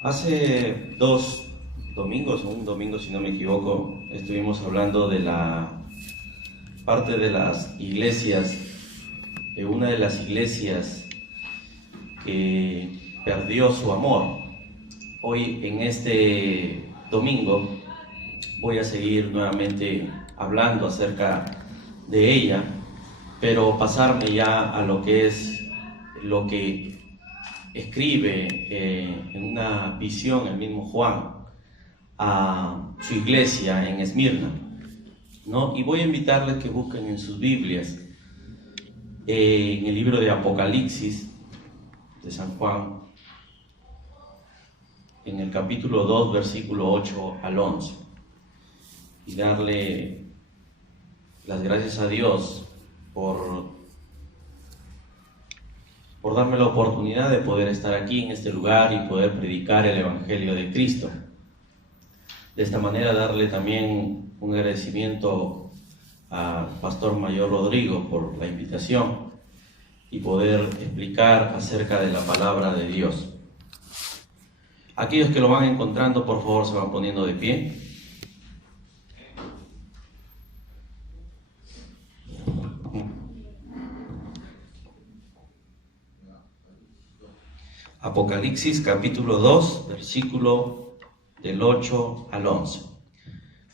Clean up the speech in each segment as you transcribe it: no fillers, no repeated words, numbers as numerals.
Hace 2 domingos, o un domingo si no me equivoco, estuvimos hablando de la parte de las iglesias, de una de las iglesias que perdió su amor. Hoy en este domingo voy a seguir nuevamente hablando acerca de ella, pero pasarme ya a lo que es lo que escribe en una visión el mismo Juan a su iglesia en Esmirna, ¿no? Y voy a invitarles que busquen en sus Biblias, en el libro de Apocalipsis de San Juan, en el capítulo 2, versículo 8 al 11, y darle las gracias a Dios por darme la oportunidad de poder estar aquí en este lugar y poder predicar el Evangelio de Cristo. De esta manera darle también un agradecimiento al Pastor Mayor Rodrigo por la invitación y poder explicar acerca de la palabra de Dios. Aquellos que lo van encontrando, por favor, se van poniendo de pie. Apocalipsis capítulo 2, versículo del 8 al 11.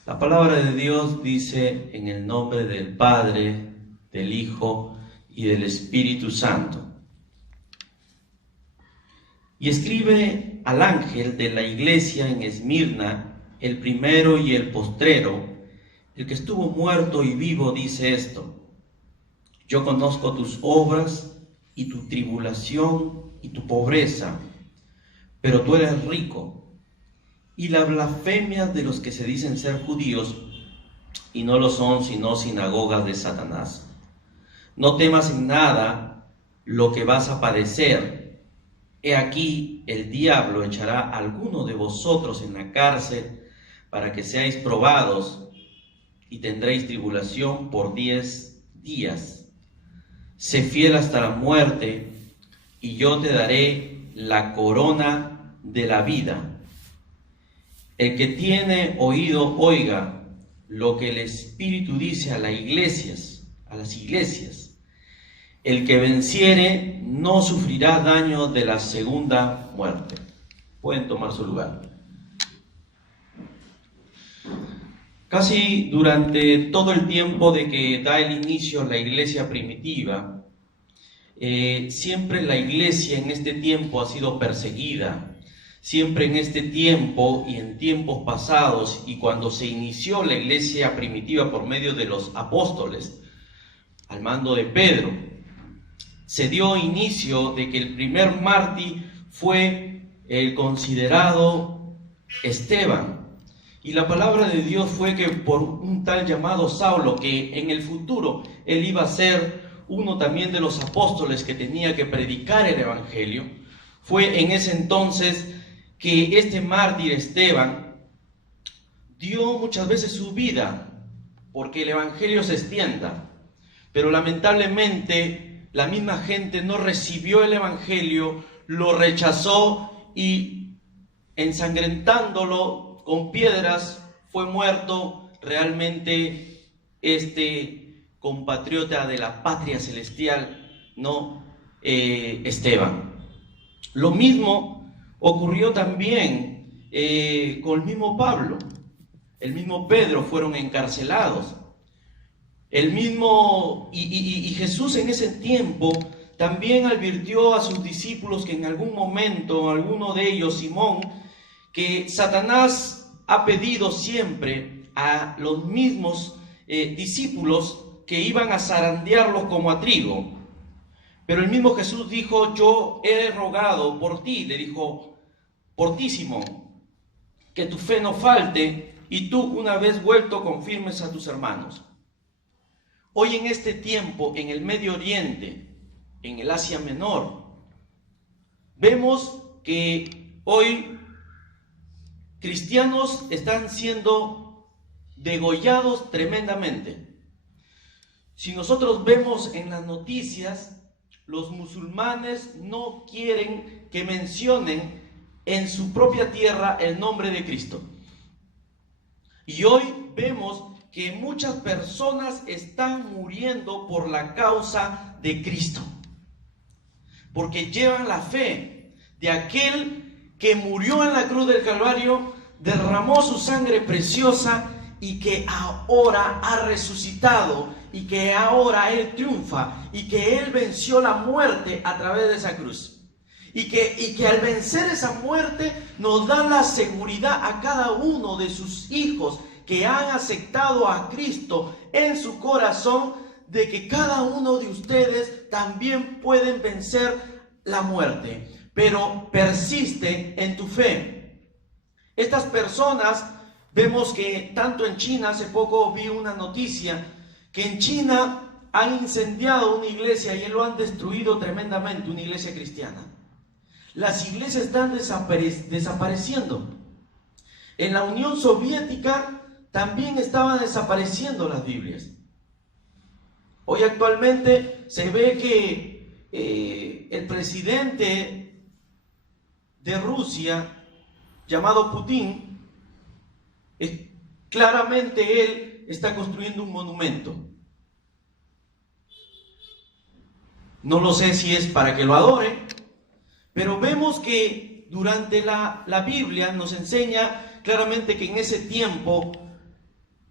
La palabra de Dios dice: en el nombre del Padre, del Hijo y del Espíritu Santo. Y escribe al ángel de la iglesia en Esmirna, el primero y el postrero, el que estuvo muerto y vivo, dice esto: yo conozco tus obras y tu tribulación y tu pobreza, pero tú eres rico, y la blasfemia de los que se dicen ser judíos y no lo son, sino sinagogas de Satanás. No temas en nada lo que vas a padecer. He aquí, el diablo echará a alguno de vosotros en la cárcel para que seáis probados, y tendréis tribulación por 10 días. Sé fiel hasta la muerte, y yo te daré la corona de la vida. El que tiene oído, oiga lo que el Espíritu dice a las iglesias. El que venciere no sufrirá daño de la segunda muerte. Pueden tomar su lugar. Casi durante todo el tiempo de que da el inicio la iglesia primitiva, siempre la iglesia en este tiempo ha sido perseguida. Siempre en este tiempo y en tiempos pasados, y cuando se inició la iglesia primitiva por medio de los apóstoles, al mando de Pedro, se dio inicio de que el primer mártir fue el considerado Esteban. Y la palabra de Dios fue que por un tal llamado Saulo, que en el futuro él iba a ser uno también de los apóstoles que tenía que predicar el evangelio, fue en ese entonces que este mártir Esteban dio muchas veces su vida porque el evangelio se extienda, pero lamentablemente la misma gente no recibió el evangelio, lo rechazó, y ensangrentándolo con piedras fue muerto realmente este compatriota de la patria celestial, ¿no? Esteban. Lo mismo ocurrió también con el mismo Pablo. El mismo Pedro fueron encarcelados. El mismo y Jesús en ese tiempo también advirtió a sus discípulos que en algún momento, alguno de ellos, Simón, que Satanás ha pedido siempre a los mismos discípulos que iban a zarandearlos como a trigo. Pero el mismo Jesús dijo: yo he rogado por ti, le dijo, por ti, Simón, que tu fe no falte, y tú, una vez vuelto, confirmes a tus hermanos. Hoy en este tiempo, en el Medio Oriente, en el Asia Menor, vemos que hoy cristianos están siendo degollados tremendamente. Si nosotros vemos en las noticias, los musulmanes no quieren que mencionen en su propia tierra el nombre de Cristo. Y hoy vemos que muchas personas están muriendo por la causa de Cristo, porque llevan la fe de aquel que murió en la cruz del Calvario, derramó su sangre preciosa y que ahora ha resucitado, y que ahora Él triunfa, y que Él venció la muerte a través de esa cruz. Y que al vencer esa muerte nos da la seguridad a cada uno de sus hijos que han aceptado a Cristo en su corazón, de que cada uno de ustedes también pueden vencer la muerte, pero persiste en tu fe. Estas personas, vemos que tanto en China, hace poco vi una noticia, que en China han incendiado una iglesia y lo han destruido tremendamente, una iglesia cristiana. Las iglesias están desapareciendo. En la Unión Soviética también estaban desapareciendo las Biblias. Hoy actualmente se ve que el presidente de Rusia, llamado Putin, claramente él está construyendo un monumento. No lo sé si es para que lo adore, pero vemos que durante la Biblia nos enseña claramente que en ese tiempo,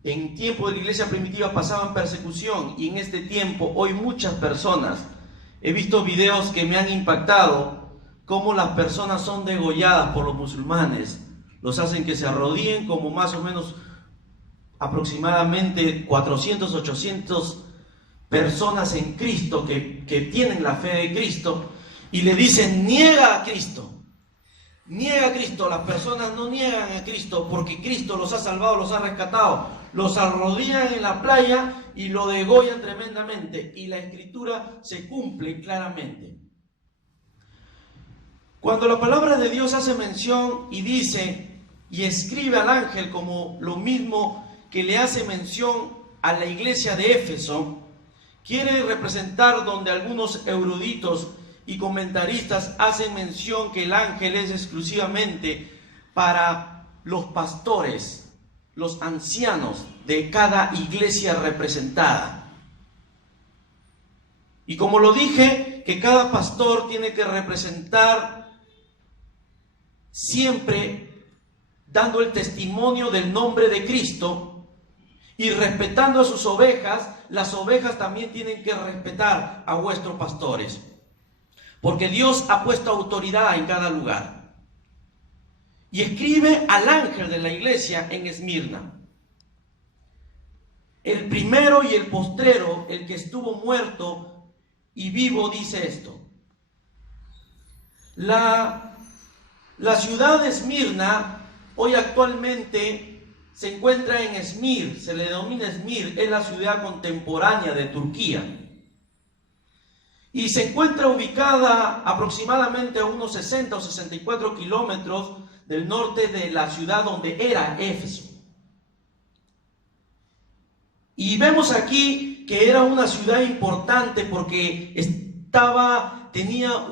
en tiempo de la iglesia primitiva, pasaban persecución, y en este tiempo hoy muchas personas, he visto videos que me han impactado, cómo las personas son degolladas por los musulmanes, los hacen que se arrodillen, como más o menos aproximadamente 400, 800 personas en Cristo que tienen la fe de Cristo, y le dicen: niega a Cristo, niega a Cristo. Las personas no niegan a Cristo porque Cristo los ha salvado, los ha rescatado. Los arrodillan en la playa y lo degollan tremendamente, y la escritura se cumple claramente. Cuando la palabra de Dios hace mención y dice y escribe al ángel, como lo mismo que le hace mención a la iglesia de Éfeso, quiere representar donde algunos eruditos y comentaristas hacen mención que el ángel es exclusivamente para los pastores, los ancianos de cada iglesia representada. Y como lo dije, que cada pastor tiene que representar siempre dando el testimonio del nombre de Cristo y respetando a sus ovejas. Las ovejas también tienen que respetar a vuestros pastores, porque Dios ha puesto autoridad en cada lugar. Y escribe al ángel de la iglesia en Esmirna: el primero y el postrero, el que estuvo muerto y vivo, dice esto. La ciudad de Esmirna hoy actualmente se encuentra en Esmir, se le denomina Esmir, es la ciudad contemporánea de Turquía. Y se encuentra ubicada aproximadamente a unos 60 o 64 kilómetros del norte de la ciudad donde era Éfeso. Y vemos aquí que era una ciudad importante porque tenía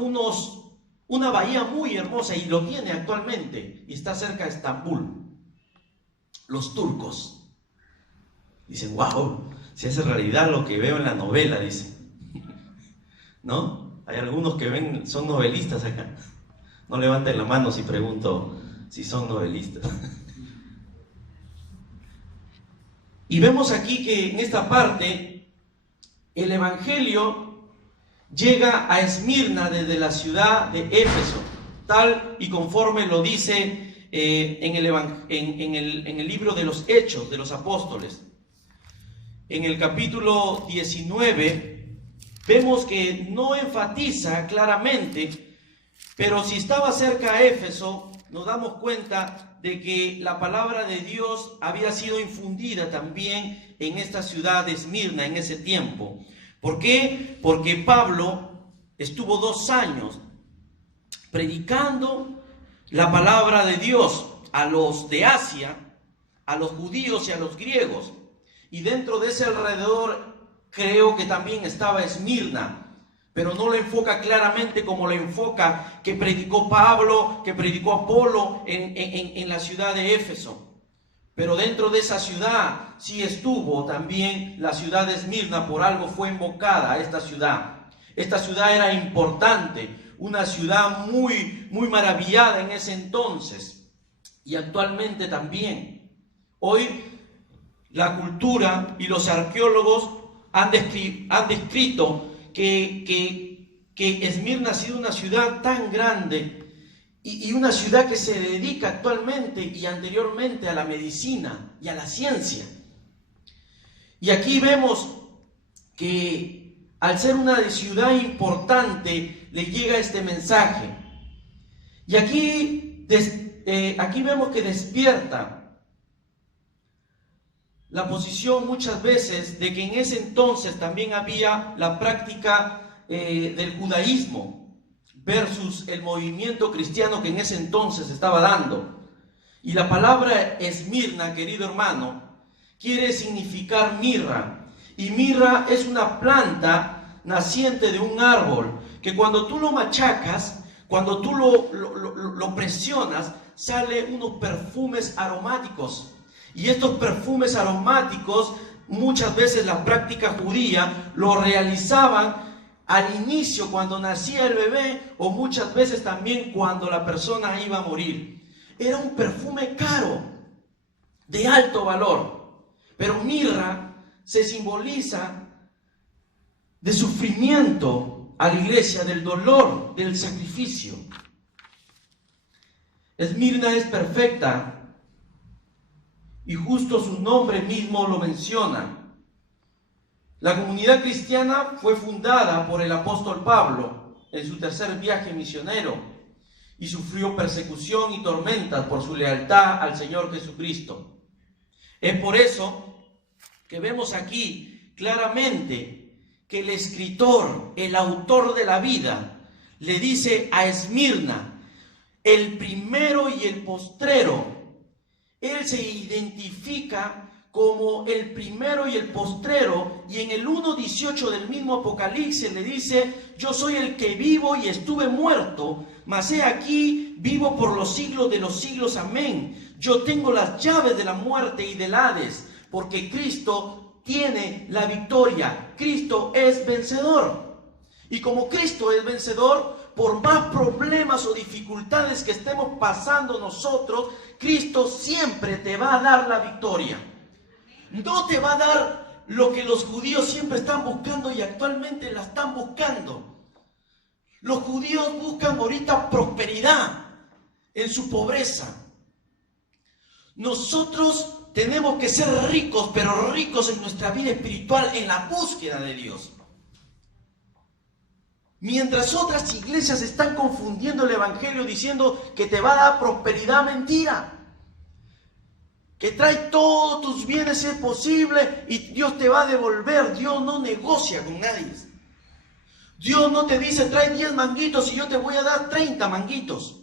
una bahía muy hermosa, y lo tiene actualmente, y está cerca de Estambul. Los turcos dicen: wow, si es realidad lo que veo en la novela, dicen. ¿No? Hay algunos que son novelistas acá. No levanten la mano si pregunto si son novelistas. Y vemos aquí que en esta parte el evangelio llega a Esmirna desde la ciudad de Éfeso, tal y conforme lo dice en el libro de los Hechos de los Apóstoles. En el capítulo 19 vemos que no enfatiza claramente, pero si estaba cerca a Éfeso, nos damos cuenta de que la palabra de Dios había sido infundida también en esta ciudad de Esmirna en ese tiempo. ¿Por qué? Porque Pablo estuvo 2 años predicando la palabra de Dios a los de Asia, a los judíos y a los griegos. Y dentro de ese alrededor creo que también estaba Esmirna, pero no lo enfoca claramente como lo enfoca que predicó Pablo, que predicó Apolo en la ciudad de Éfeso. Pero dentro de esa ciudad sí estuvo también la ciudad de Esmirna, por algo fue invocada esta ciudad. Esta ciudad era importante, una ciudad muy maravillada en ese entonces y actualmente también. Hoy la cultura y los arqueólogos han descrito que Esmirna ha sido una ciudad tan grande y una ciudad que se dedica actualmente y anteriormente a la medicina y a la ciencia. Y aquí vemos que al ser una ciudad importante le llega este mensaje. Y aquí vemos que despierta la posición muchas veces de que en ese entonces también había la práctica del judaísmo versus el movimiento cristiano que en ese entonces estaba dando. Y la palabra Esmirna, querido hermano, quiere significar mirra. Y mirra es una planta naciente de un árbol que cuando tú lo machacas, cuando tú lo presionas, salen unos perfumes aromáticos. Y estos perfumes aromáticos, muchas veces la práctica judía lo realizaban al inicio cuando nacía el bebé, o muchas veces también cuando la persona iba a morir. Era un perfume caro, de alto valor. Pero mirra se simboliza de sufrimiento a la iglesia, del dolor, del sacrificio. Esmirna es perfecta y justo su nombre mismo lo menciona. La comunidad cristiana fue fundada por el apóstol Pablo en su tercer viaje misionero y sufrió persecución y tormentas por su lealtad al Señor Jesucristo. Es por eso que vemos aquí claramente que el escritor, el autor de la vida, le dice a Esmirna, el primero y el postrero. Él se identifica como el primero y el postrero, y en el 1:18 del mismo Apocalipsis le dice, yo soy el que vivo y estuve muerto, mas he aquí vivo por los siglos de los siglos, amén. Yo tengo las llaves de la muerte y del Hades, porque Cristo tiene la victoria. Cristo es vencedor. Y como Cristo es vencedor, por más problemas o dificultades que estemos pasando nosotros, Cristo siempre te va a dar la victoria. No te va a dar lo que los judíos siempre están buscando y actualmente la están buscando. Los judíos buscan ahorita prosperidad en su pobreza. Nosotros tenemos que ser ricos, pero ricos en nuestra vida espiritual, en la búsqueda de Dios. Mientras otras iglesias están confundiendo el evangelio diciendo que te va a dar prosperidad, mentira. Que trae todos tus bienes si es posible y Dios te va a devolver. Dios no negocia con nadie. Dios no te dice trae 10 manguitos y yo te voy a dar 30 manguitos.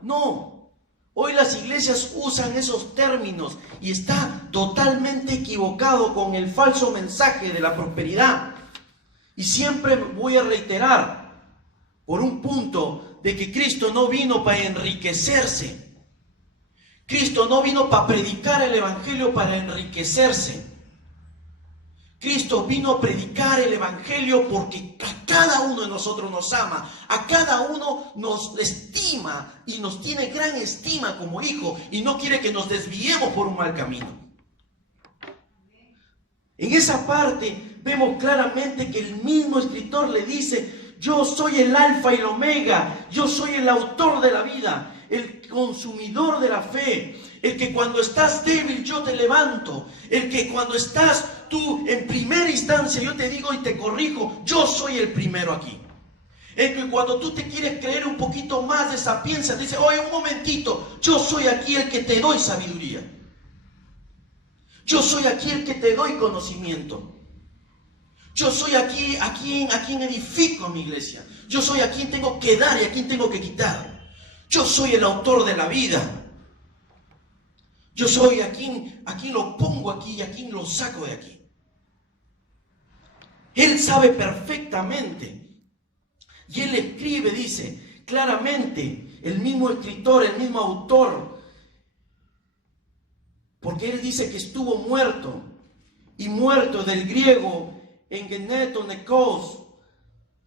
No. Hoy las iglesias usan esos términos y está totalmente equivocado con el falso mensaje de la prosperidad. Y siempre voy a reiterar por un punto de que Cristo no vino para enriquecerse. Cristo no vino para predicar el evangelio para enriquecerse. Cristo vino a predicar el evangelio porque a cada uno de nosotros nos ama, a cada uno nos estima y nos tiene gran estima como hijo y no quiere que nos desviemos por un mal camino. En esa parte vemos claramente que el mismo escritor le dice, yo soy el alfa y el omega, yo soy el autor de la vida, el consumidor de la fe, el que cuando estás débil yo te levanto, el que cuando estás tú en primera instancia yo te digo y te corrijo, yo soy el primero aquí. El que cuando tú te quieres creer un poquito más de sapiencia, dice, oye, un momentito, yo soy aquí el que te doy sabiduría. Yo soy aquí el que te doy conocimiento. Yo soy aquí a quien edifico mi iglesia. Yo soy a quien tengo que dar y a quien tengo que quitar. Yo soy el autor de la vida. Yo soy a quien lo pongo aquí y a quien lo saco de aquí. Él sabe perfectamente. Y Él escribe, dice, claramente, el mismo escritor, el mismo autor, porque Él dice que estuvo muerto, y muerto del griego en genetonekos,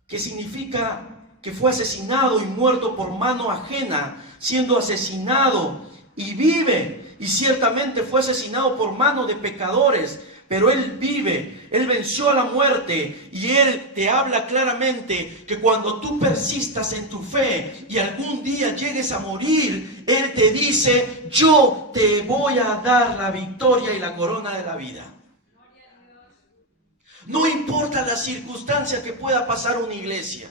que significa que fue asesinado y muerto por mano ajena, siendo asesinado, y vive, y ciertamente fue asesinado por mano de pecadores, pero Él vive, Él venció a la muerte, y Él te habla claramente que cuando tú persistas en tu fe y algún día llegues a morir, Él te dice: yo te voy a dar la victoria y la corona de la vida. No importa las circunstancias que pueda pasar una iglesia,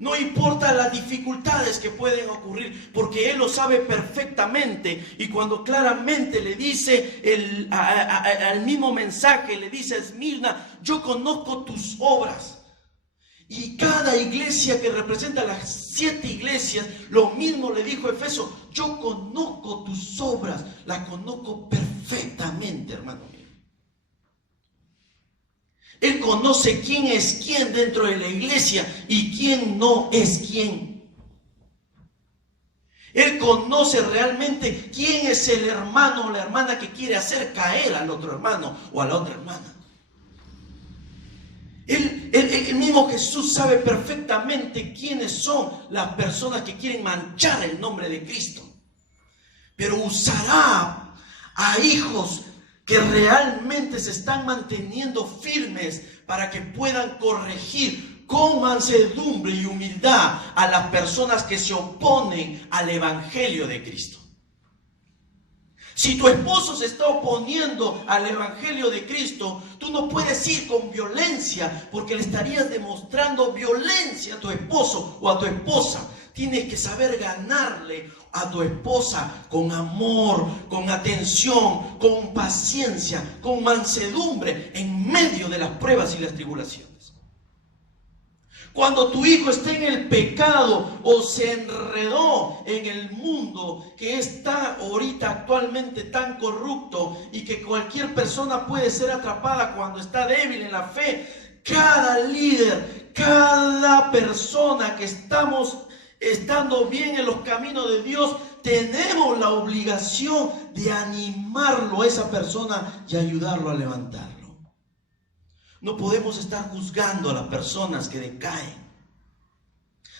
no importa las dificultades que pueden ocurrir, porque Él lo sabe perfectamente. Y cuando claramente le dice al mismo mensaje, le dice a Esmirna: yo conozco tus obras. Y cada iglesia que representa las 7 iglesias, lo mismo le dijo a Efeso: yo conozco tus obras, las conozco perfectamente, hermano mío. Él conoce quién es quién dentro de la iglesia y quién no es quién. Él conoce realmente quién es el hermano o la hermana que quiere hacer caer al otro hermano o a la otra hermana. El mismo Jesús sabe perfectamente quiénes son las personas que quieren manchar el nombre de Cristo. Pero usará a hijos que realmente se están manteniendo firmes para que puedan corregir con mansedumbre y humildad a las personas que se oponen al Evangelio de Cristo. Si tu esposo se está oponiendo al Evangelio de Cristo, tú no puedes ir con violencia, porque le estarías demostrando violencia a tu esposo o a tu esposa. Tienes que saber ganarle a tu esposa con amor, con atención, con paciencia, con mansedumbre en medio de las pruebas y las tribulaciones. Cuando tu hijo esté en el pecado o se enredó en el mundo que está ahorita actualmente tan corrupto y que cualquier persona puede ser atrapada cuando está débil en la fe, cada líder, cada persona que estamos estando bien en los caminos de Dios, tenemos la obligación de animarlo a esa persona y ayudarlo a levantarlo. No podemos estar juzgando a las personas que decaen.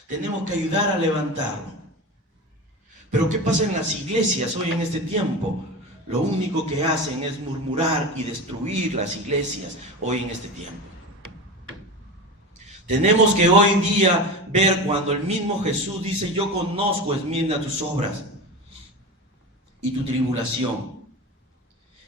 Tenemos que ayudar a levantarlo. Pero ¿qué pasa en las iglesias hoy en este tiempo? Lo único que hacen es murmurar y destruir las iglesias hoy en este tiempo. Tenemos que hoy día ver cuando el mismo Jesús dice: yo conozco, Esmirna, tus obras y tu tribulación.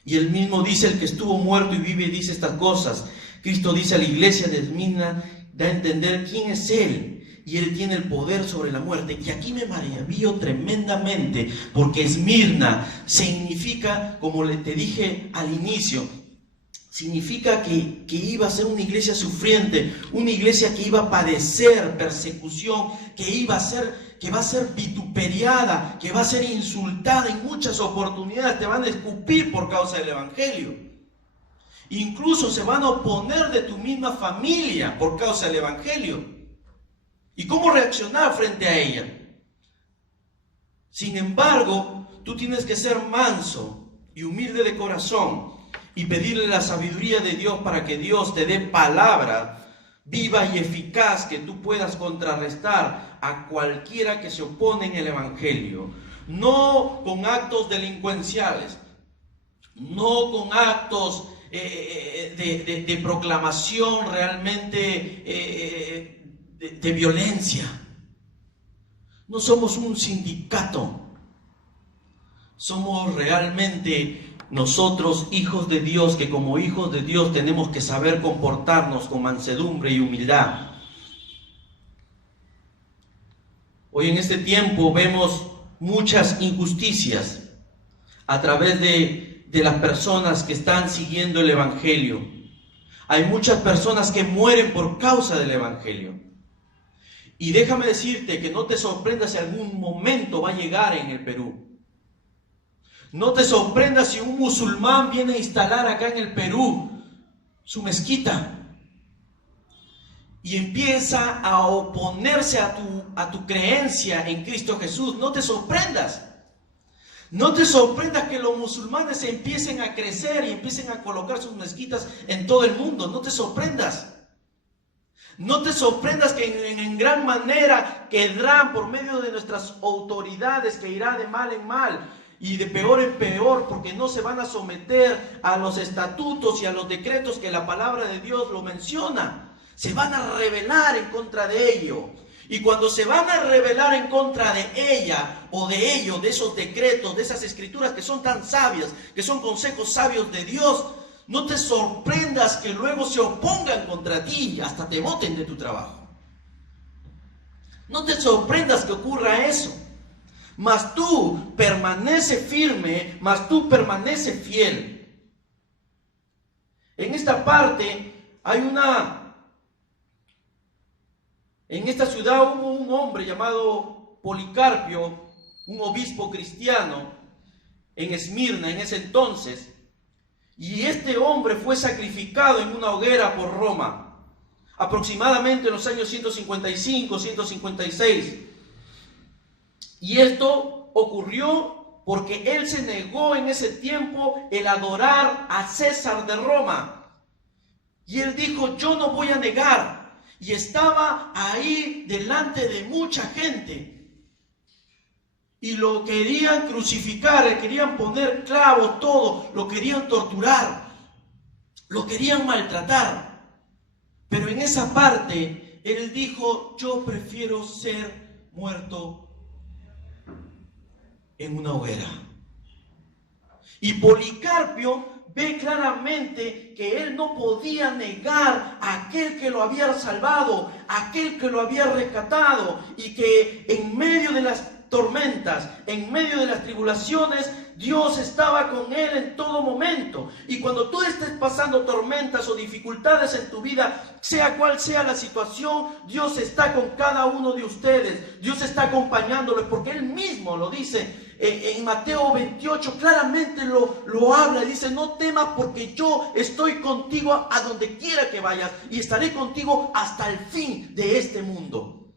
Y él mismo dice: el que estuvo muerto y vive, dice estas cosas. Cristo dice a la iglesia de Esmirna, da a entender quién es Él, y Él tiene el poder sobre la muerte. Y aquí me maravillo tremendamente, porque Esmirna significa, como te dije al inicio, significa que iba a ser una iglesia sufriente, una iglesia que iba a padecer persecución, que va a ser vituperiada, que va a ser insultada en muchas oportunidades. Te van a escupir por causa del Evangelio. Incluso se van a oponer de tu misma familia por causa del Evangelio. ¿Y cómo reaccionar frente a ella? Sin embargo, tú tienes que ser manso y humilde de corazón y pedirle la sabiduría de Dios para que Dios te dé palabra viva y eficaz que tú puedas contrarrestar a cualquiera que se opone en el Evangelio. No con actos delincuenciales, no con actos de proclamación realmente de violencia. No somos un sindicato, somos realmente nosotros hijos de Dios, que como hijos de Dios tenemos que saber comportarnos con mansedumbre y humildad. Hoy en este tiempo vemos muchas injusticias a través de las personas que están siguiendo el Evangelio. Hay muchas personas que mueren por causa del Evangelio. Y déjame decirte que no te sorprendas si algún momento va a llegar en el Perú. No te sorprendas si un musulmán viene a instalar acá en el Perú su mezquita. y empieza a oponerse a tu creencia en Cristo Jesús, no te sorprendas. No te sorprendas que los musulmanes empiecen a crecer y empiecen a colocar sus mezquitas en todo el mundo. No te sorprendas. No te sorprendas que en gran manera quedarán por medio de nuestras autoridades, que irá de mal en mal y de peor en peor, porque no se van a someter a los estatutos y a los decretos que la palabra de Dios lo menciona. Se van a rebelar en contra de ello. Y cuando se van a rebelar en contra de ella o de ello, de esos decretos, de esas escrituras que son tan sabias, que son consejos sabios de Dios, no te sorprendas que luego se opongan contra ti y hasta te boten de tu trabajo. No te sorprendas que ocurra eso. Mas tú permanece firme, mas tú permanece fiel. En esta parte en esta ciudad hubo un hombre llamado Policarpio, un obispo cristiano en Esmirna en ese entonces, y este hombre fue sacrificado en una hoguera por Roma, aproximadamente en los años 155, 156. Y esto ocurrió porque él se negó en ese tiempo el adorar a César de Roma. Y él dijo, yo no voy a negar. Y estaba ahí delante de mucha gente. Y lo querían crucificar, le querían poner clavos, todo. Lo querían torturar. Lo querían maltratar. Pero en esa parte, él dijo, yo prefiero ser muerto en una hoguera. Y Policarpio ve claramente que él no podía negar a aquel que lo había salvado, a aquel que lo había rescatado, y que en medio de las tormentas, en medio de las tribulaciones, Dios estaba con él en todo momento. Y cuando tú estés pasando tormentas o dificultades en tu vida, sea cual sea la situación, Dios está con cada uno de ustedes. Dios está acompañándolos, porque Él mismo lo dice en Mateo 28, claramente lo habla. Dice, no temas porque yo estoy contigo a donde quiera que vayas y estaré contigo hasta el fin de este mundo.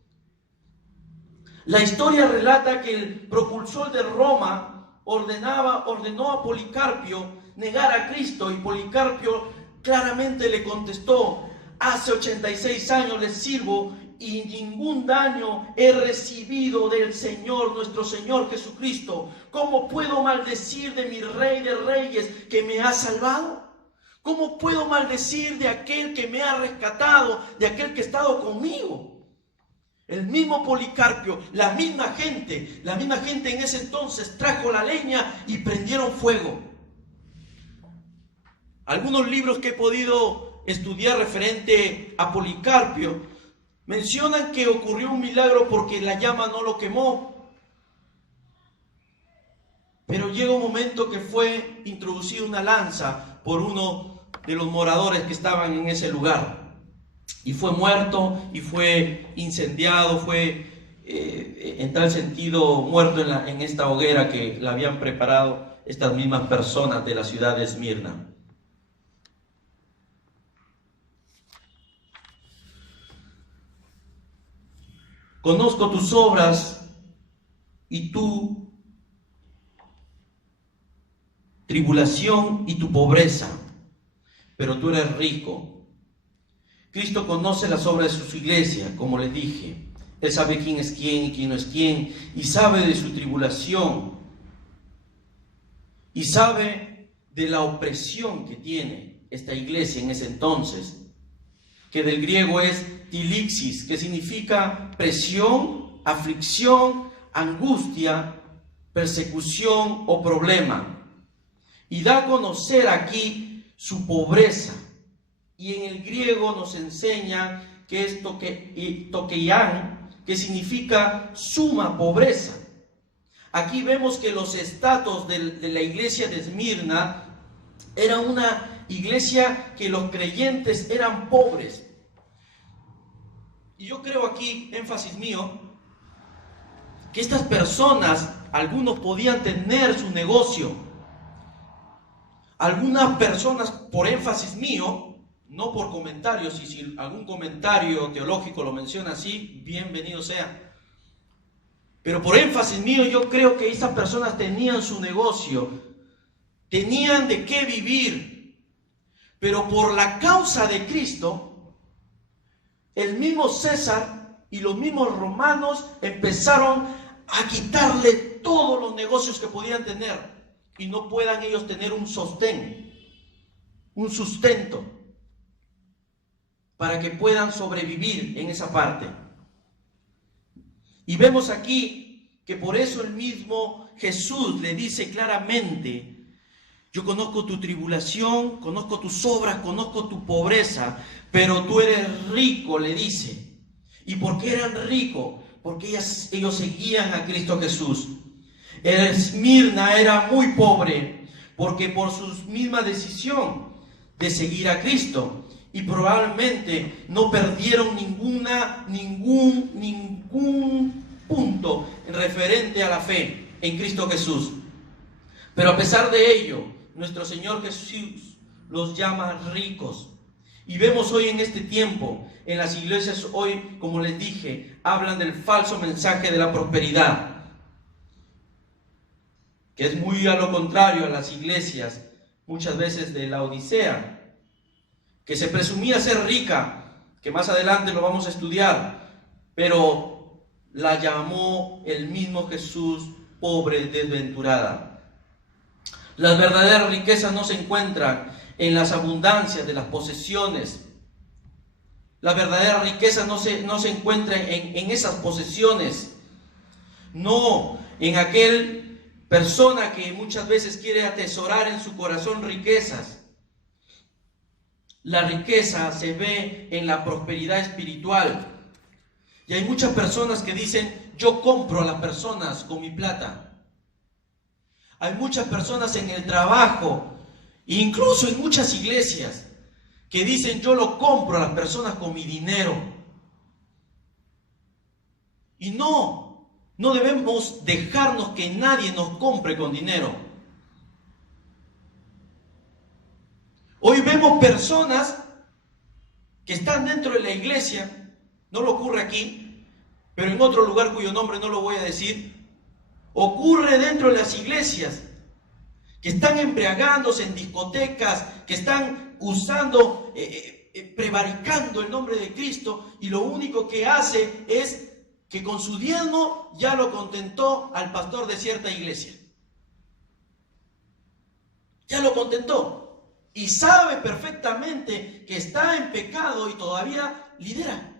La historia relata que el proconsol de Roma ordenó a Policarpio negar a Cristo, y Policarpio claramente le contestó, hace 86 años les sirvo y ningún daño he recibido del Señor, nuestro Señor Jesucristo. ¿Cómo puedo maldecir de mi Rey de Reyes que me ha salvado? ¿Cómo puedo maldecir de aquel que me ha rescatado, de aquel que ha estado conmigo? El mismo Policarpio, la misma gente en ese entonces trajo la leña y prendieron fuego. Algunos libros que he podido estudiar referente a Policarpio mencionan que ocurrió un milagro porque la llama no lo quemó. Pero llega un momento que fue introducida una lanza por uno de los moradores que estaban en ese lugar. Y fue muerto y fue incendiado, fue en tal sentido muerto en esta hoguera que la habían preparado estas mismas personas de la ciudad de Esmirna. Conozco tus obras y tu tribulación y tu pobreza, pero tú eres rico. Cristo conoce las obras de su iglesia, como les dije. Él sabe quién es quién y quién no es quién, y sabe de su tribulación, y sabe de la opresión que tiene esta iglesia en ese entonces, que del griego es tilixis, que significa presión, aflicción, angustia, persecución o problema. Y da a conocer aquí su pobreza. Y en el griego nos enseña que es tokeian, que significa suma pobreza. Aquí vemos que los estatus de la iglesia de Esmirna era una iglesia que los creyentes eran pobres. Y yo creo aquí, énfasis mío, que estas personas, algunos podían tener su negocio. Algunas personas, por énfasis mío, no por comentarios, y si algún comentario teológico lo menciona así, bienvenido sea. Pero por énfasis mío, yo creo que estas personas tenían su negocio, tenían de qué vivir, pero por la causa de Cristo, el mismo César y los mismos romanos empezaron a quitarle todos los negocios que podían tener y no puedan ellos tener un sostén, un sustento, para que puedan sobrevivir en esa parte. Y vemos aquí que por eso el mismo Jesús le dice claramente: yo conozco tu tribulación, conozco tus obras, conozco tu pobreza, pero tú eres rico, le dice. ¿Y por qué eran ricos? Porque ellos seguían a Cristo Jesús. Esmirna era muy pobre, porque por su misma decisión de seguir a Cristo, y probablemente no perdieron ningún punto referente a la fe en Cristo Jesús. Pero a pesar de ello, nuestro Señor Jesús los llama ricos. Y vemos hoy en este tiempo, en las iglesias hoy, como les dije, hablan del falso mensaje de la prosperidad, que es muy a lo contrario a las iglesias, muchas veces de la Odisea, que se presumía ser rica, que más adelante lo vamos a estudiar, pero la llamó el mismo Jesús pobre, desventurada. Las verdaderas riquezas no se encuentran en las abundancias de las posesiones. La verdadera riqueza no se encuentra en esas posesiones, no en aquel persona que muchas veces quiere atesorar en su corazón riquezas. La riqueza se ve en la prosperidad espiritual. Y hay muchas personas que dicen: yo compro a las personas con mi plata. Hay muchas personas en el trabajo, incluso en muchas iglesias, que dicen: yo lo compro a las personas con mi dinero. Y no debemos dejarnos que nadie nos compre con dinero. Hoy vemos personas que están dentro de la iglesia, no lo ocurre aquí, pero en otro lugar cuyo nombre no lo voy a decir, ocurre dentro de las iglesias, que están embriagándose en discotecas, que están usando, prevaricando el nombre de Cristo, y lo único que hace es que con su diezmo ya lo contentó al pastor de cierta iglesia. Ya lo contentó. Y sabe perfectamente que está en pecado y todavía lidera.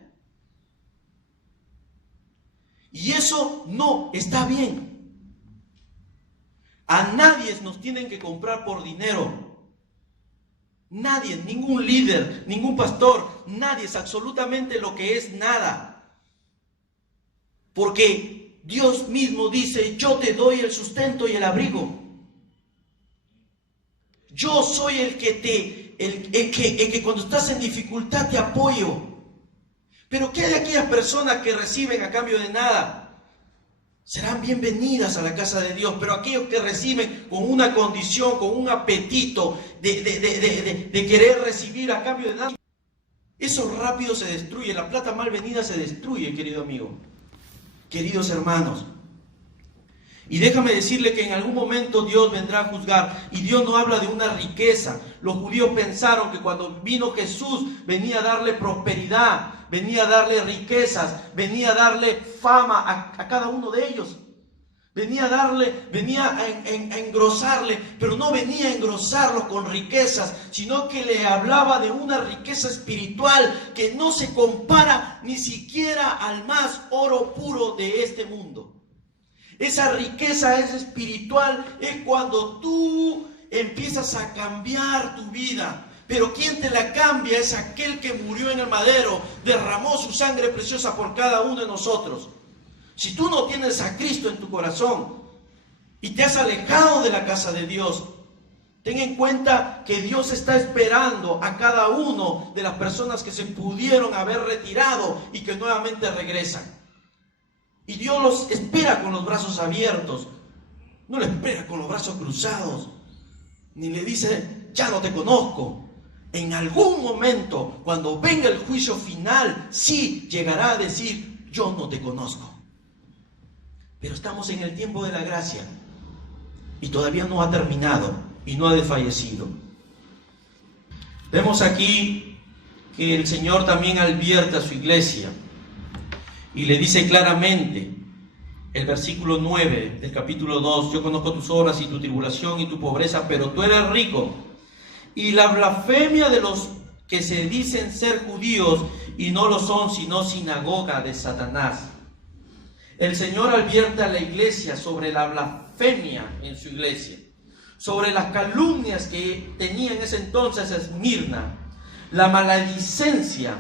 Y eso no está bien. A nadie nos tienen que comprar por dinero. Nadie, ningún líder, ningún pastor, nadie es absolutamente lo que es nada. Porque Dios mismo dice: yo te doy el sustento y el abrigo. Yo soy el que cuando estás en dificultad te apoyo. Pero ¿qué hay de aquellas personas que reciben a cambio de nada? Serán bienvenidas a la casa de Dios, pero aquellos que reciben con una condición, con un apetito de querer recibir a cambio de nada, eso rápido se destruye. La plata mal venida se destruye, querido amigo, queridos hermanos. Y déjame decirle que en algún momento Dios vendrá a juzgar, y Dios no habla de una riqueza. Los judíos pensaron que cuando vino Jesús venía a darle prosperidad, venía a darle riquezas, venía a darle fama a cada uno de ellos. Venía a engrosarle, pero no venía a engrosarlo con riquezas, sino que le hablaba de una riqueza espiritual que no se compara ni siquiera al más oro puro de este mundo. Esa riqueza es espiritual, es cuando tú empiezas a cambiar tu vida. Pero quien te la cambia es aquel que murió en el madero, derramó su sangre preciosa por cada uno de nosotros. Si tú no tienes a Cristo en tu corazón y te has alejado de la casa de Dios, ten en cuenta que Dios está esperando a cada uno de las personas que se pudieron haber retirado y que nuevamente regresan. Y Dios los espera con los brazos abiertos, no le espera con los brazos cruzados, ni le dice: ya no te conozco. en algún momento, cuando venga el juicio final, sí llegará a decir, yo no te conozco. Pero estamos en el tiempo de la gracia y todavía no ha terminado y no ha desfallecido. Vemos aquí que el Señor también advierte a su iglesia y le dice claramente, el versículo 9 del capítulo 2, yo conozco tus obras y tu tribulación y tu pobreza, pero tú eres rico. Y la blasfemia de los que se dicen ser judíos y no lo son, sino sinagoga de Satanás. El Señor advierte a la iglesia sobre la blasfemia en su iglesia, sobre las calumnias que tenía en ese entonces Esmirna, la maledicencia.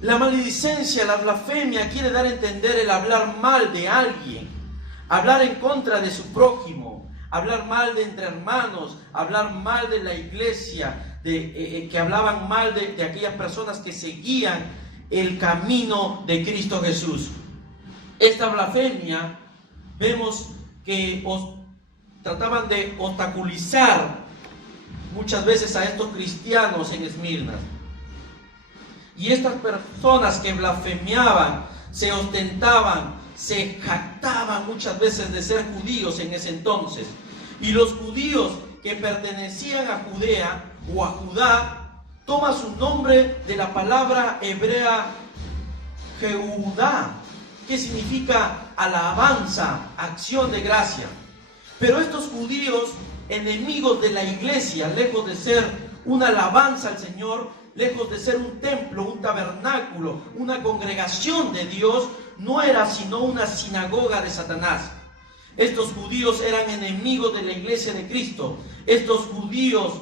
La maledicencia, la blasfemia quiere dar a entender el hablar mal de alguien, hablar en contra de su prójimo, hablar mal de entre hermanos, hablar mal de la iglesia, que hablaban mal de aquellas personas que seguían el camino de Cristo Jesús. Esta blasfemia, vemos que trataban de obstaculizar muchas veces a estos cristianos en Esmirna. Y estas personas que blasfemiaban, se ostentaban, se jactaban muchas veces de ser judíos en ese entonces. Y los judíos que pertenecían a Judea o a Judá, toma su nombre de la palabra hebrea Jehudá, que significa alabanza, acción de gracia. Pero estos judíos, enemigos de la iglesia, lejos de ser una alabanza al Señor, lejos de ser un templo, un tabernáculo, una congregación de Dios, no era sino una sinagoga de Satanás. Estos judíos eran enemigos de la iglesia de Cristo. Estos judíos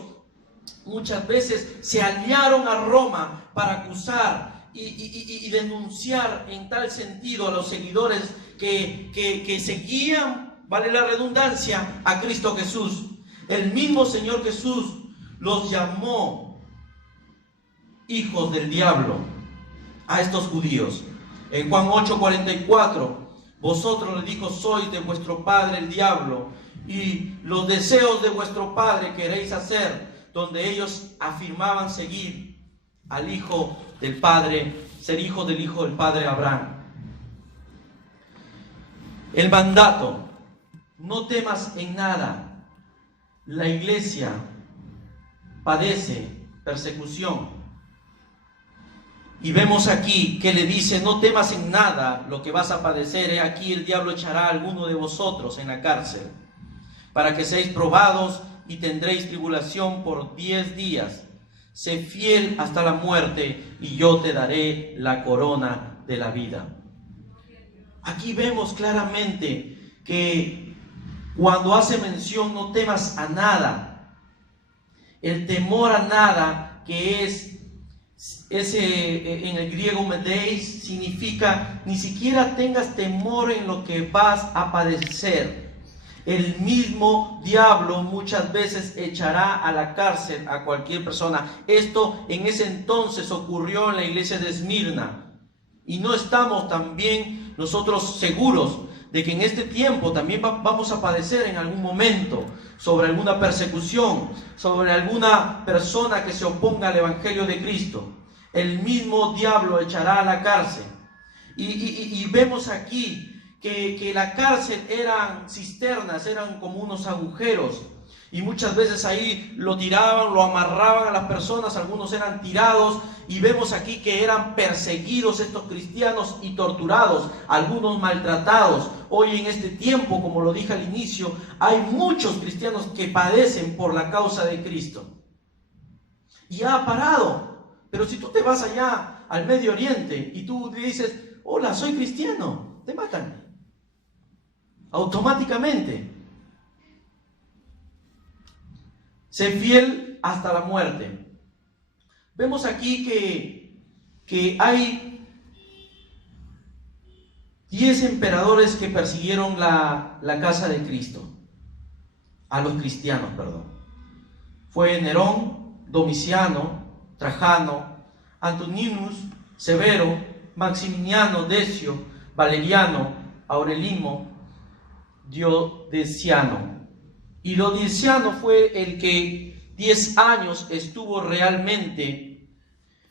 muchas veces se aliaron a Roma para acusar y denunciar en tal sentido a los seguidores que seguían, vale la redundancia, a Cristo Jesús. El mismo Señor Jesús los llamó hijos del diablo a estos judíos. En Juan 8:44, vosotros, le dijo, sois de vuestro padre el diablo, y los deseos de vuestro padre queréis hacer, donde ellos afirmaban seguir al hijo del padre, ser hijo del padre Abraham. El mandato, no temas en nada. La iglesia padece persecución. Y vemos aquí que le dice, no temas en nada lo que vas a padecer. He aquí el diablo echará a alguno de vosotros en la cárcel, para que seáis probados y tendréis tribulación por 10 días. Sé fiel hasta la muerte y yo te daré la corona de la vida. Aquí vemos claramente que cuando hace mención no temas a nada, el temor a nada, que es en el griego medeis, significa ni siquiera tengas temor en lo que vas a padecer. El mismo diablo muchas veces echará a la cárcel a cualquier persona. Esto en ese entonces ocurrió en la iglesia de Esmirna. Y no estamos también nosotros seguros de que en este tiempo también vamos a padecer en algún momento sobre alguna persecución, sobre alguna persona que se oponga al Evangelio de Cristo. El mismo diablo echará a la cárcel. Y vemos aquí que la cárcel eran cisternas, eran como unos agujeros. Y muchas veces ahí lo tiraban, lo amarraban a las personas, algunos eran tirados. Y vemos aquí que eran perseguidos estos cristianos y torturados, algunos maltratados. Hoy en este tiempo, como lo dije al inicio, hay muchos cristianos que padecen por la causa de Cristo. Y ha parado. Pero si tú te vas allá al Medio Oriente y tú dices, hola, soy cristiano, te matan automáticamente. Sé fiel hasta la muerte. Vemos aquí que hay 10 emperadores que persiguieron la casa de Cristo, a los cristianos, perdón. Fue Nerón, Domiciano, Trajano, Antoninus, Severo, Maximiliano, Decio, Valeriano, Aurelimo, Diocleciano. Y Diocleciano fue el que 10 años estuvo realmente,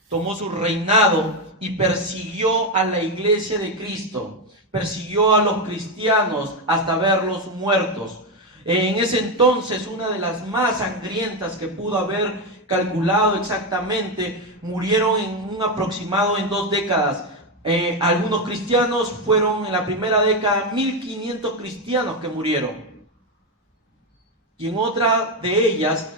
tomó su reinado y persiguió a la iglesia de Cristo, persiguió a los cristianos hasta verlos muertos. En ese entonces, una de las más sangrientas que pudo haber calculado exactamente, murieron en un aproximado en 2 décadas. Algunos cristianos fueron en la primera década 1500 cristianos que murieron. Y en otra de ellas,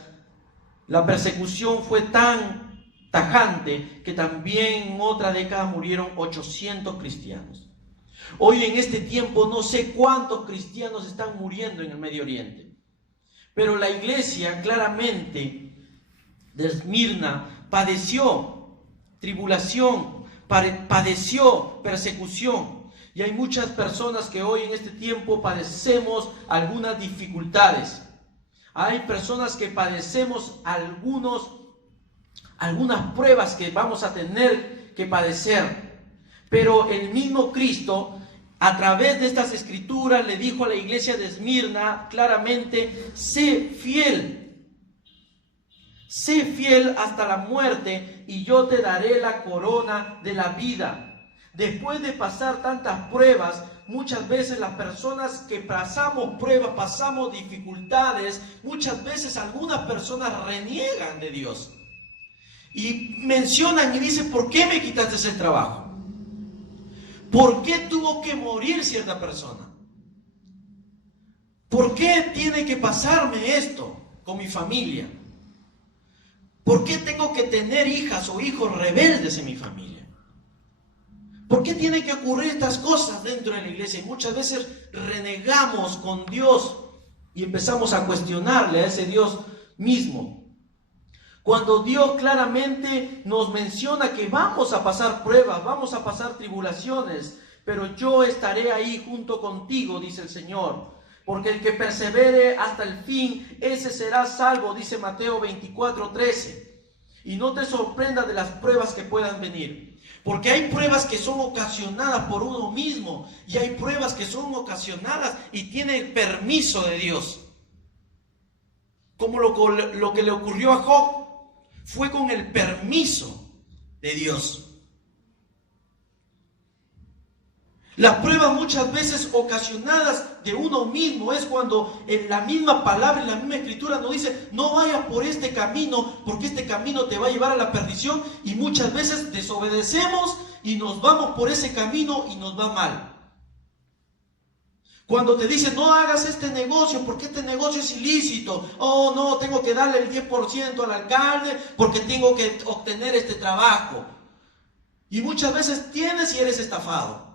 la persecución fue tan tajante que también en otra década murieron 800 cristianos. Hoy en este tiempo no sé cuántos cristianos están muriendo en el Medio Oriente, pero la iglesia claramente de Esmirna padeció tribulación, padeció persecución, y hay muchas personas que hoy en este tiempo padecemos algunas dificultades. Hay personas que padecemos algunas pruebas que vamos a tener que padecer. Pero el mismo Cristo, a través de estas escrituras, le dijo a la iglesia de Esmirna claramente: sé fiel hasta la muerte y yo te daré la corona de la vida. Después de pasar tantas pruebas, muchas veces las personas que pasamos pruebas, pasamos dificultades, muchas veces algunas personas reniegan de Dios y mencionan y dicen: ¿por qué me quitaste ese trabajo? ¿Por qué tuvo que morir cierta persona? ¿Por qué tiene que pasarme esto con mi familia? ¿Por qué tengo que tener hijas o hijos rebeldes en mi familia? ¿Por qué tienen que ocurrir estas cosas dentro de la iglesia? Y muchas veces renegamos con Dios y empezamos a cuestionarle a ese Dios mismo. Cuando Dios claramente nos menciona que vamos a pasar pruebas, vamos a pasar tribulaciones, pero yo estaré ahí junto contigo, dice el Señor. Porque el que persevere hasta el fin, ese será salvo, dice Mateo 24:13. Y no te sorprendas de las pruebas que puedan venir. Porque hay pruebas que son ocasionadas por uno mismo, y hay pruebas que son ocasionadas y tienen el permiso de Dios. Como lo que le ocurrió a Job. Fue con el permiso de Dios. Las pruebas muchas veces ocasionadas de uno mismo es cuando en la misma palabra, en la misma escritura nos dice: no vayas por este camino porque este camino te va a llevar a la perdición, y muchas veces desobedecemos y nos vamos por ese camino y nos va mal. Cuando te dicen: no hagas este negocio porque este negocio es ilícito. Oh, no, tengo que darle el 10% al alcalde porque tengo que obtener este trabajo. Y muchas veces tienes y eres estafado.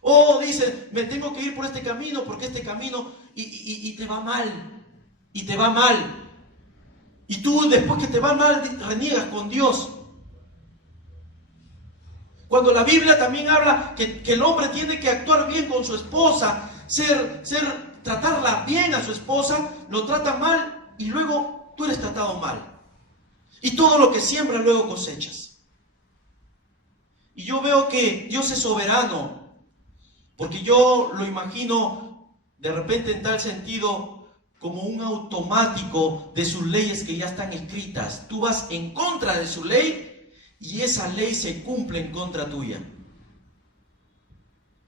Oh, dicen: me tengo que ir por este camino porque este camino y te va mal. Y te va mal. Y tú, después que te va mal, reniegas con Dios. Cuando la Biblia también habla que el hombre tiene que actuar bien con su esposa, tratarla bien a su esposa, lo trata mal y luego tú eres tratado mal. Y todo lo que siembras luego cosechas. Y yo veo que Dios es soberano, porque yo lo imagino de repente en tal sentido como un automático de sus leyes que ya están escritas. Tú vas en contra de su ley y esa ley se cumple en contra tuya.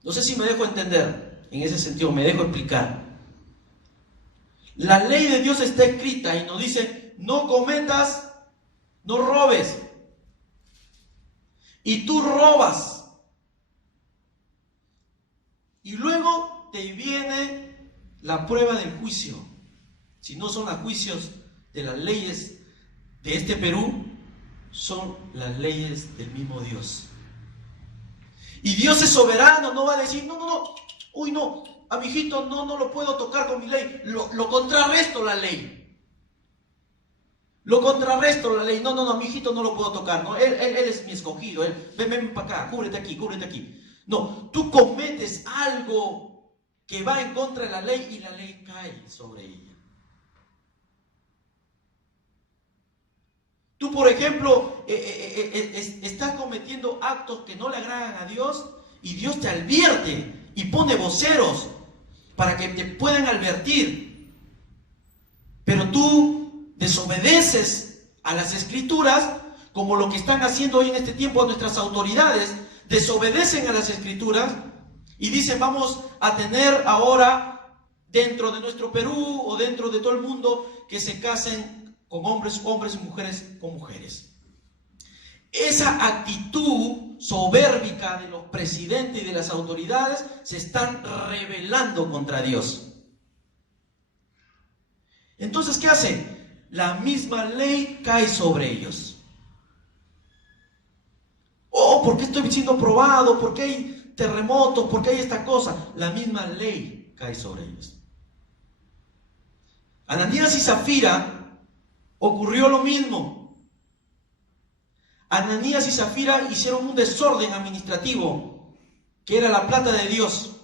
No sé si me dejo entender en ese sentido, me dejo explicar. La ley de Dios está escrita y nos dice: no cometas, no robes. Y tú robas. Y luego te viene la prueba del juicio. Si no son los juicios de las leyes de este Perú, son las leyes del mismo Dios. Y Dios es soberano, no va a decir: no, uy, no, a mi hijito no lo puedo tocar con mi ley, lo contrarresto la ley. Lo contrarresto la ley. No, a mi hijito no lo puedo tocar, no, él es mi escogido, ven para acá, cúbrete aquí. No, tú cometes algo que va en contra de la ley y la ley cae sobre ella. Tú, por ejemplo, estás cometiendo actos que no le agradan a Dios y Dios te advierte y pone voceros para que te puedan advertir. Pero tú desobedeces a las Escrituras, como lo que están haciendo hoy en este tiempo nuestras autoridades, desobedecen a las Escrituras y dicen: vamos a tener ahora dentro de nuestro Perú o dentro de todo el mundo que se casen con hombres y mujeres con mujeres. Esa actitud soberbica de los presidentes y de las autoridades se están rebelando contra Dios. Entonces, ¿qué hacen? La misma ley cae sobre ellos. Oh, ¿por qué estoy siendo probado? ¿Por qué hay terremotos? ¿Por qué hay esta cosa? La misma ley cae sobre ellos. Ananías y Zafira ocurrió lo mismo. Ananías y Zafira hicieron un desorden administrativo, que era la plata de Dios.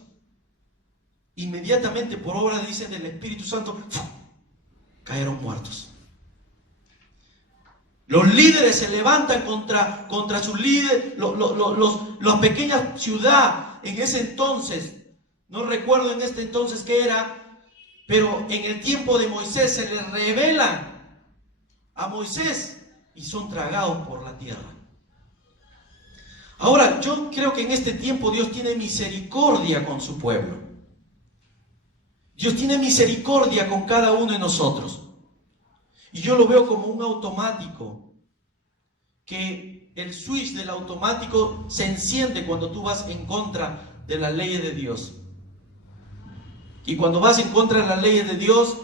Inmediatamente, por obra, dicen, del Espíritu Santo, cayeron muertos. Los líderes se levantan contra sus líderes, las pequeñas ciudades en ese entonces, no recuerdo en este entonces qué era, pero en el tiempo de Moisés se les revelan a Moisés y son tragados por la tierra. Ahora, yo creo que en este tiempo Dios tiene misericordia con su pueblo. Dios tiene misericordia con cada uno de nosotros. Y yo lo veo como un automático, que el switch del automático se enciende cuando tú vas en contra de las leyes de Dios. Y cuando vas en contra de las leyes de Dios,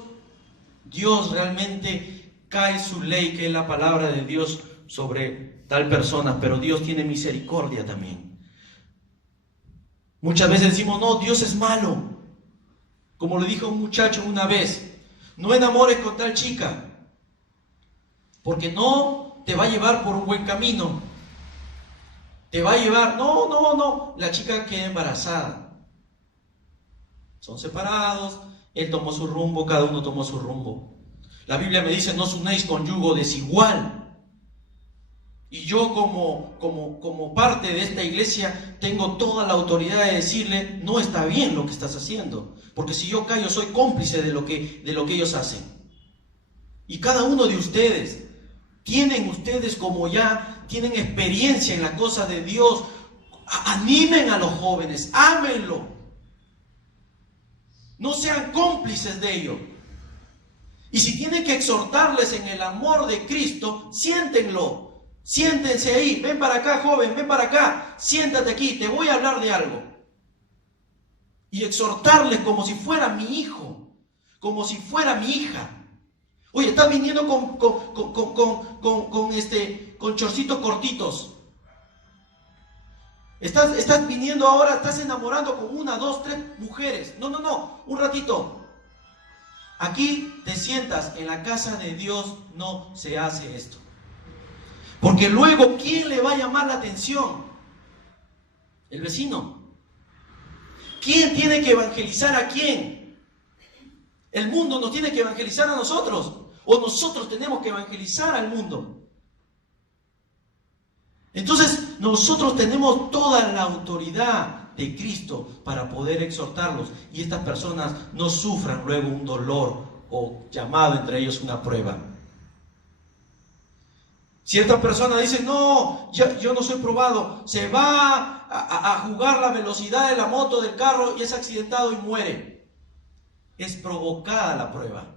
Dios realmente cae su ley, que es la palabra de Dios, sobre tal persona. Pero Dios tiene misericordia también. Muchas veces decimos: no, Dios es malo. Como le dijo un muchacho una vez: no enamores con tal chica, porque no te va a llevar por un buen camino. Te va a llevar, no, la chica queda embarazada. Son separados, él tomó su rumbo, cada uno tomó su rumbo. La Biblia me dice: no os unéis con yugo desigual. Y yo como parte de esta iglesia tengo toda la autoridad de decirle: no está bien lo que estás haciendo, porque si yo callo soy cómplice de lo que ellos hacen. Y cada uno de ustedes, como ya tienen experiencia en la cosa de Dios, animen a los jóvenes, ámenlo. No sean cómplices de ello. Y si tienen que exhortarles en el amor de Cristo, siéntenlo. Siéntense ahí, ven para acá, joven, ven para acá, siéntate aquí, te voy a hablar de algo. Y exhortarles como si fuera mi hijo, como si fuera mi hija. Oye, estás viniendo con chorcitos cortitos. Estás viniendo ahora, estás enamorando con 1, 2, 3 mujeres. No, un ratito. Aquí te sientas, en la casa de Dios no se hace esto. Porque luego, ¿quién le va a llamar la atención? El vecino. ¿Quién tiene que evangelizar a quién? ¿El mundo nos tiene que evangelizar a nosotros? ¿O nosotros tenemos que evangelizar al mundo? Entonces, nosotros tenemos toda la autoridad de Cristo para poder exhortarlos y estas personas no sufran luego un dolor o llamado entre ellos una prueba. Ciertas personas dicen: no, yo no soy probado. Se va a jugar la velocidad de la moto, del carro, y es accidentado y muere. Es provocada la prueba.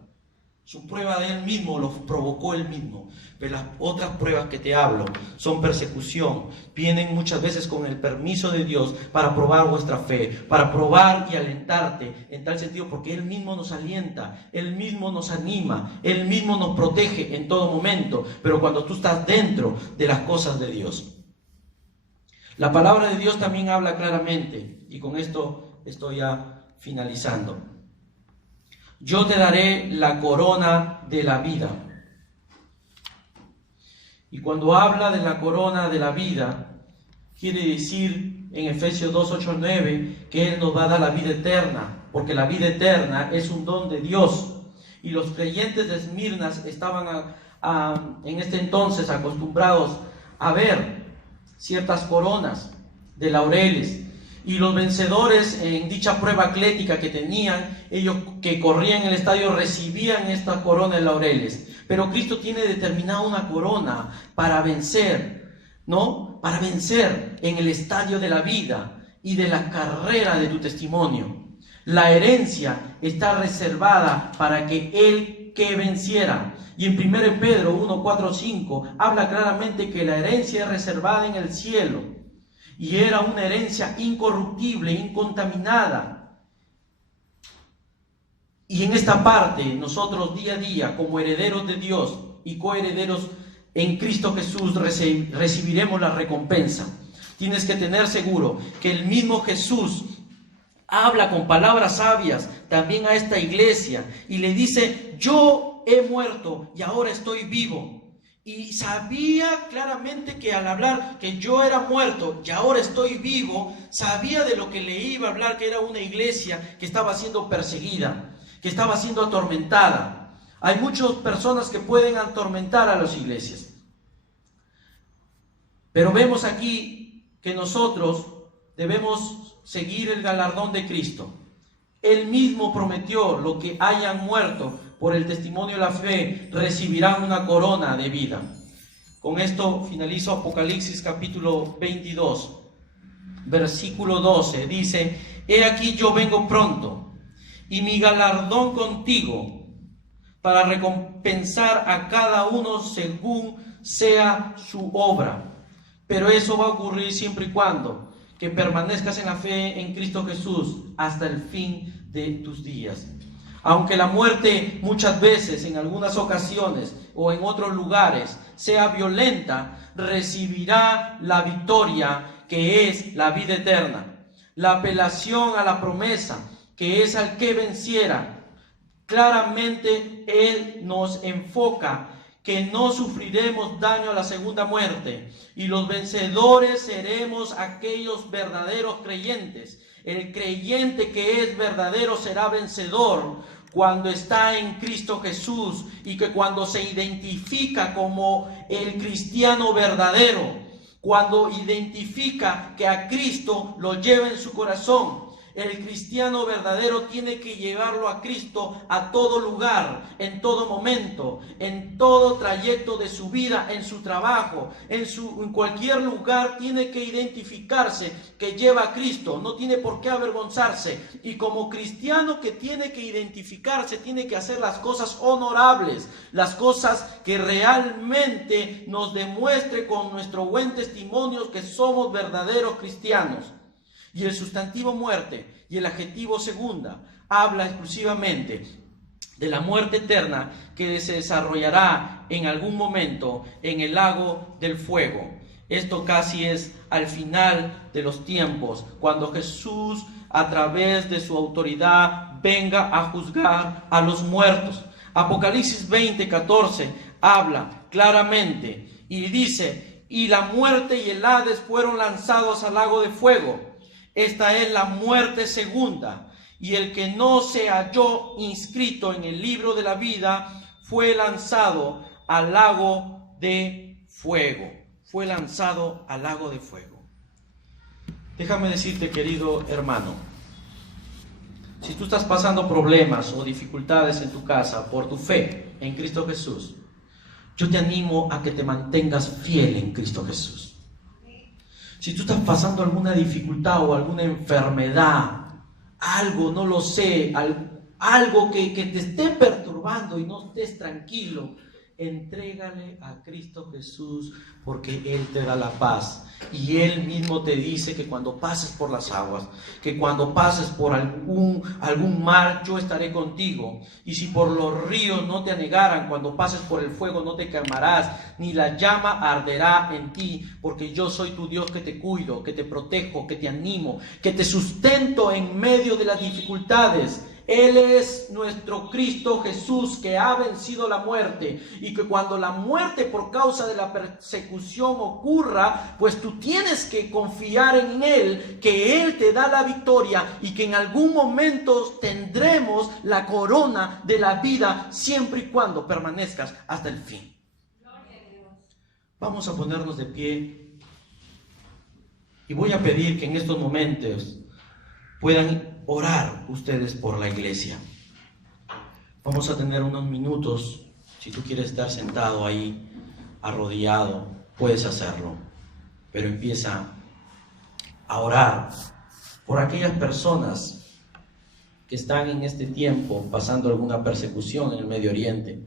Su prueba de él mismo lo provocó él mismo. Pero las otras pruebas que te hablo son persecución. Vienen muchas veces con el permiso de Dios para probar vuestra fe, para probar y alentarte en tal sentido, porque Él mismo nos alienta, Él mismo nos anima, Él mismo nos protege en todo momento. Pero cuando tú estás dentro de las cosas de Dios. La palabra de Dios también habla claramente, y con esto estoy ya finalizando. Yo te daré la corona de la vida. Y cuando habla de la corona de la vida, quiere decir en Efesios 2, 8, 9, que Él nos va a dar la vida eterna, porque la vida eterna es un don de Dios. Y los creyentes de Esmirna estaban en este entonces acostumbrados a ver ciertas coronas de laureles. Y los vencedores en dicha prueba atlética que tenían, ellos que corrían en el estadio recibían esta corona de laureles. Pero Cristo tiene determinada una corona para vencer, ¿no? Para vencer en el estadio de la vida y de la carrera de tu testimonio. La herencia está reservada para que el que venciera. Y en 1 Pedro 1, 4, 5 habla claramente que la herencia es reservada en el cielo. Y era una herencia incorruptible, incontaminada. Y en esta parte, nosotros día a día, como herederos de Dios y coherederos en Cristo Jesús, recibiremos la recompensa. Tienes que tener seguro que el mismo Jesús habla con palabras sabias también a esta iglesia y le dice: yo he muerto y ahora estoy vivo. Y sabía claramente que al hablar que yo era muerto y ahora estoy vivo, sabía de lo que le iba a hablar, que era una iglesia que estaba siendo perseguida, que estaba siendo atormentada. Hay muchas personas que pueden atormentar a las iglesias. Pero vemos aquí que nosotros debemos seguir el galardón de Cristo. Él mismo prometió: lo que hayan muerto por el testimonio de la fe recibirán una corona de vida. Con esto finalizo Apocalipsis capítulo 22, versículo 12. Dice: he aquí yo vengo pronto, y mi galardón contigo, para recompensar a cada uno según sea su obra. Pero eso va a ocurrir siempre y cuando que permanezcas en la fe en Cristo Jesús hasta el fin de tus días. Aunque la muerte muchas veces, en algunas ocasiones o en otros lugares, sea violenta, recibirá la victoria, que es la vida eterna. La apelación a la promesa, que es al que venciera. Claramente Él nos enfoca que no sufriremos daño a la segunda muerte, y los vencedores seremos aquellos verdaderos creyentes. El creyente que es verdadero será vencedor cuando está en Cristo Jesús, y que cuando se identifica como el cristiano verdadero, cuando identifica que a Cristo lo lleva en su corazón. El cristiano verdadero tiene que llevarlo a Cristo a todo lugar, en todo momento, en todo trayecto de su vida, en su trabajo, en cualquier lugar. Tiene que identificarse que lleva a Cristo, no tiene por qué avergonzarse. Y como cristiano que tiene que identificarse, tiene que hacer las cosas honorables, las cosas que realmente nos demuestre con nuestro buen testimonio que somos verdaderos cristianos. Y el sustantivo muerte y el adjetivo segunda habla exclusivamente de la muerte eterna que se desarrollará en algún momento en el lago del fuego. Esto casi es al final de los tiempos, cuando Jesús, a través de su autoridad, venga a juzgar a los muertos. Apocalipsis 20:14 habla claramente y dice: y la muerte y el Hades fueron lanzados al lago de fuego. Esta es la muerte segunda, y el que no se halló inscrito en el libro de la vida fue lanzado al lago de fuego. Fue lanzado al lago de fuego. Déjame decirte, querido hermano, si tú estás pasando problemas o dificultades en tu casa por tu fe en Cristo Jesús, yo te animo a que te mantengas fiel en Cristo Jesús. Si tú estás pasando alguna dificultad o alguna enfermedad, algo, no lo sé, algo que te esté perturbando y no estés tranquilo, entrégale a Cristo Jesús, porque Él te da la paz. Y Él mismo te dice que cuando pases por las aguas, que cuando pases por algún mar, yo estaré contigo. Y si por los ríos no te anegaran, cuando pases por el fuego no te quemarás, ni la llama arderá en ti, porque yo soy tu Dios, que te cuido, que te protejo, que te animo, que te sustento en medio de las dificultades. Él es nuestro Cristo Jesús, que ha vencido la muerte, y que cuando la muerte por causa de la persecución ocurra, pues tú tienes que confiar en Él, que Él te da la victoria y que en algún momento tendremos la corona de la vida, siempre y cuando permanezcas hasta el fin. Vamos a ponernos de pie y voy a pedir que en estos momentos puedan orar ustedes por la iglesia. Vamos a tener unos minutos Si tú quieres estar sentado ahí, arrodillado, puedes hacerlo. Pero empieza a orar por aquellas personas que están en este tiempo pasando alguna persecución en el Medio Oriente.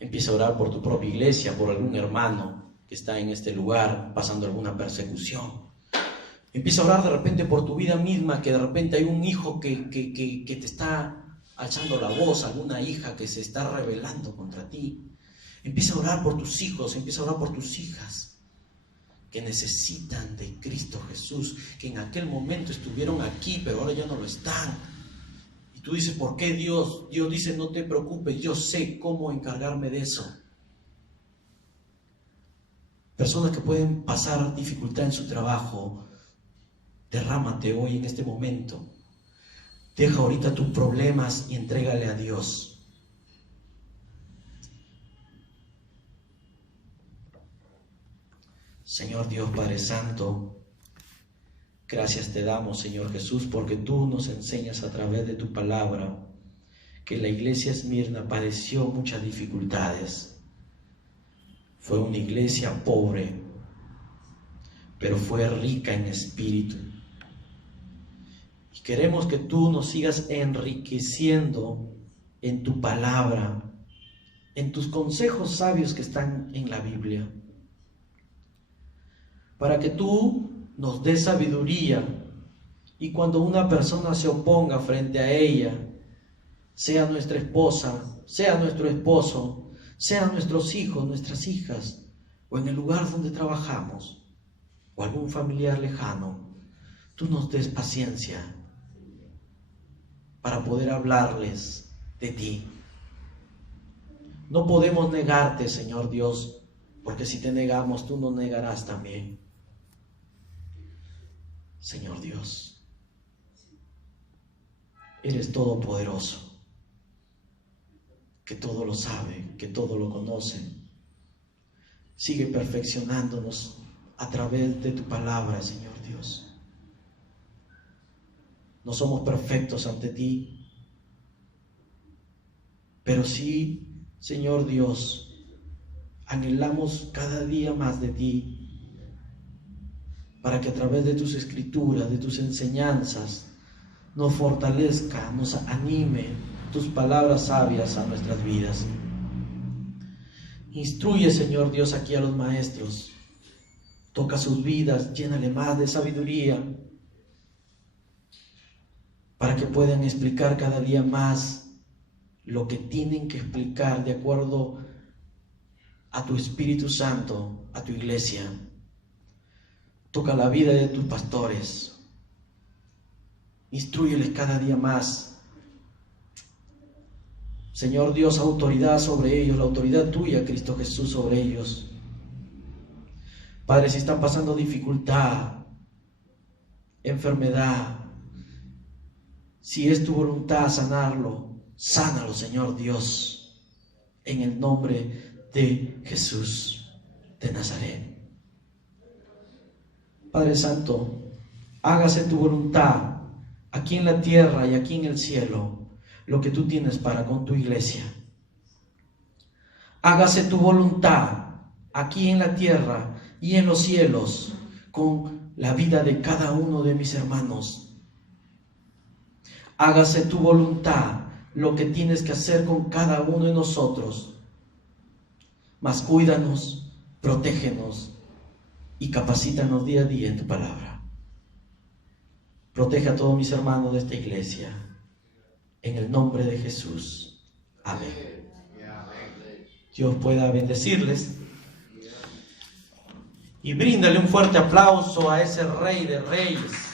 Empieza a orar por tu propia iglesia, por algún hermano que está en este lugar pasando alguna persecución. Empieza a orar de repente por tu vida misma, que de repente hay un hijo que te está alzando la voz, alguna hija que se está rebelando contra ti. Empieza a orar por tus hijos, empieza a orar por tus hijas que necesitan de Cristo Jesús, que en aquel momento estuvieron aquí, pero ahora ya no lo están. Y tú dices, ¿por qué Dios? Dios dice, no te preocupes, yo sé cómo encargarme de eso. Personas que pueden pasar dificultad en su trabajo, derrámate hoy en este momento. Deja ahorita tus problemas y entrégale a Dios. Señor Dios Padre Santo, gracias te damos, Señor Jesús, porque tú nos enseñas a través de tu palabra que la iglesia Esmirna padeció muchas dificultades. Fue una iglesia pobre, pero fue rica en espíritu. Y queremos que tú nos sigas enriqueciendo en tu palabra, en tus consejos sabios que están en la Biblia, para que tú nos des sabiduría y cuando una persona se oponga frente a ella, sea nuestra esposa, sea nuestro esposo, sean nuestros hijos, nuestras hijas, o en el lugar donde trabajamos, o algún familiar lejano, tú nos des paciencia para poder hablarles de ti. No podemos negarte, Señor Dios, porque si te negamos, tú nos negarás también. Señor Dios, eres todopoderoso, que todo lo sabe, que todo lo conoce. Sigue perfeccionándonos a través de tu palabra, Señor Dios. No somos perfectos ante ti, pero sí, Señor Dios, anhelamos cada día más de ti, para que a través de tus escrituras, de tus enseñanzas, nos fortalezca, nos anime tus palabras sabias a nuestras vidas. Instruye, Señor Dios, aquí a los maestros. Toca sus vidas, llénale más de sabiduría, para que puedan explicar cada día más lo que tienen que explicar de acuerdo a tu Espíritu Santo, a tu iglesia. Toca la vida de tus pastores. Instrúyeles cada día más. Señor Dios, autoridad sobre ellos, la autoridad tuya, Cristo Jesús, sobre ellos. Padre, si están pasando dificultad, enfermedad, si es tu voluntad sanarlo, sánalo, Señor Dios, en el nombre de Jesús de Nazaret. Padre Santo, hágase tu voluntad aquí en la tierra y aquí en el cielo, lo que tú tienes para con tu iglesia. Hágase tu voluntad aquí en la tierra y en los cielos con la vida de cada uno de mis hermanos. Hágase tu voluntad, lo que tienes que hacer con cada uno de nosotros. Mas cuídanos, protégenos y capacítanos día a día en tu palabra. Protege a todos mis hermanos de esta iglesia. En el nombre de Jesús. Amén. Dios pueda bendecirles. Y bríndale un fuerte aplauso a ese Rey de Reyes.